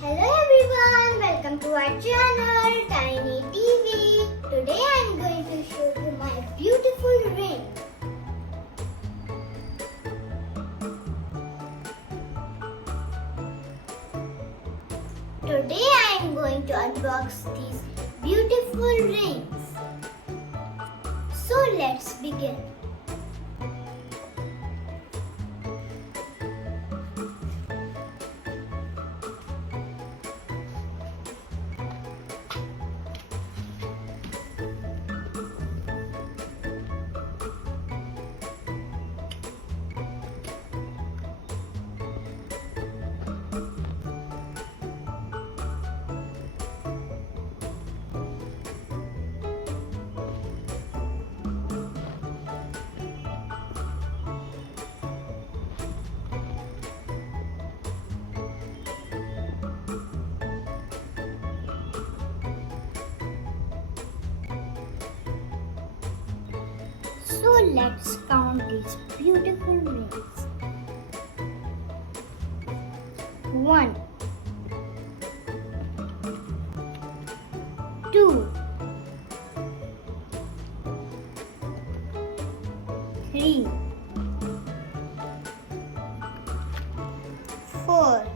Hello everyone, welcome to our channel Tiny TV. Today I am going to show you my beautiful ring. Today I am going to unbox these beautiful rings. So let's begin. So let's count these beautiful rings. 1, 2, 3, 4,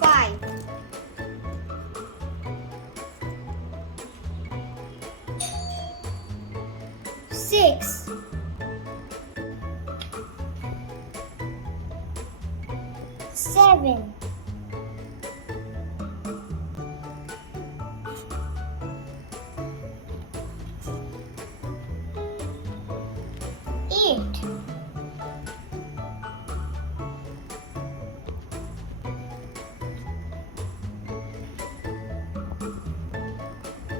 5, 6, 7, 8,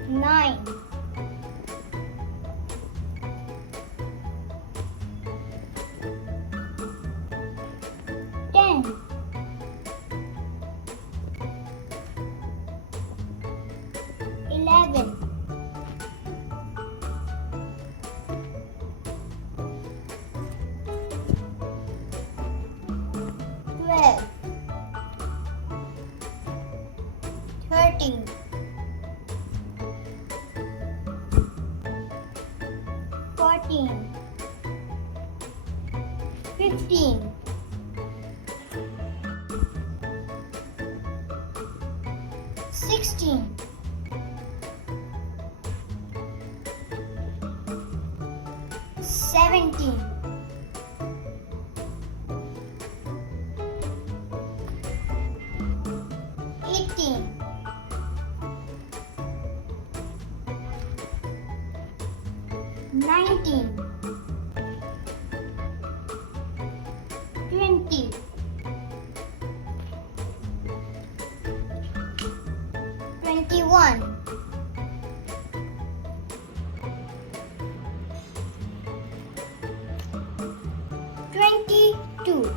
9, 10, 11, 12, 13, 14, 15, 16, 17, 18, 19, 20, 21, 22,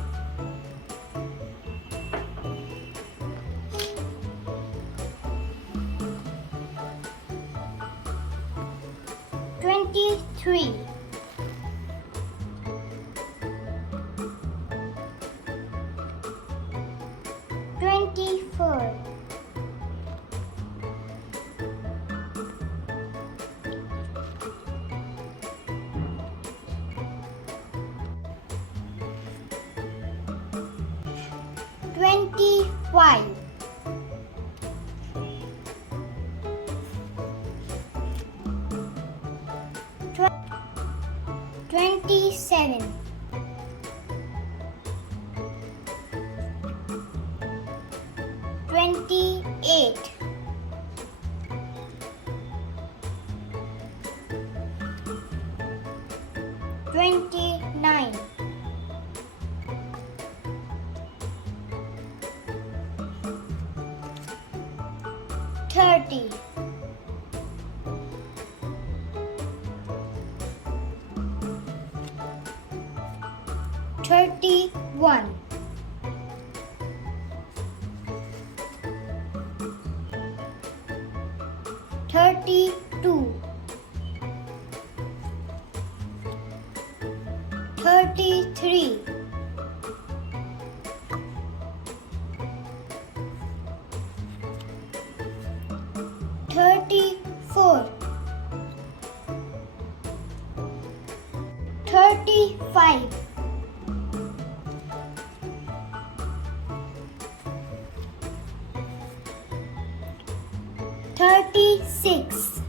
23, 24, 25, 27, 28, 29, 30, 31, 32, 35. 36.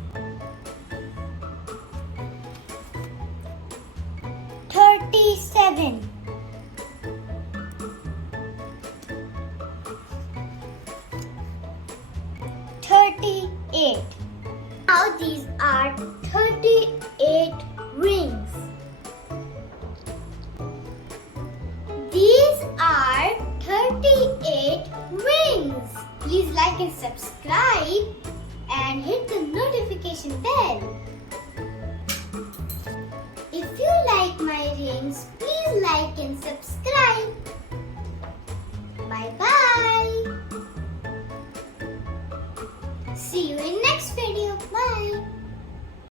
37. 38. Now these are 38 rings. These are 38 rings. Please like and subscribe and hit the notification bell. If you like my rings, please like and subscribe. Bye bye. See you in next video.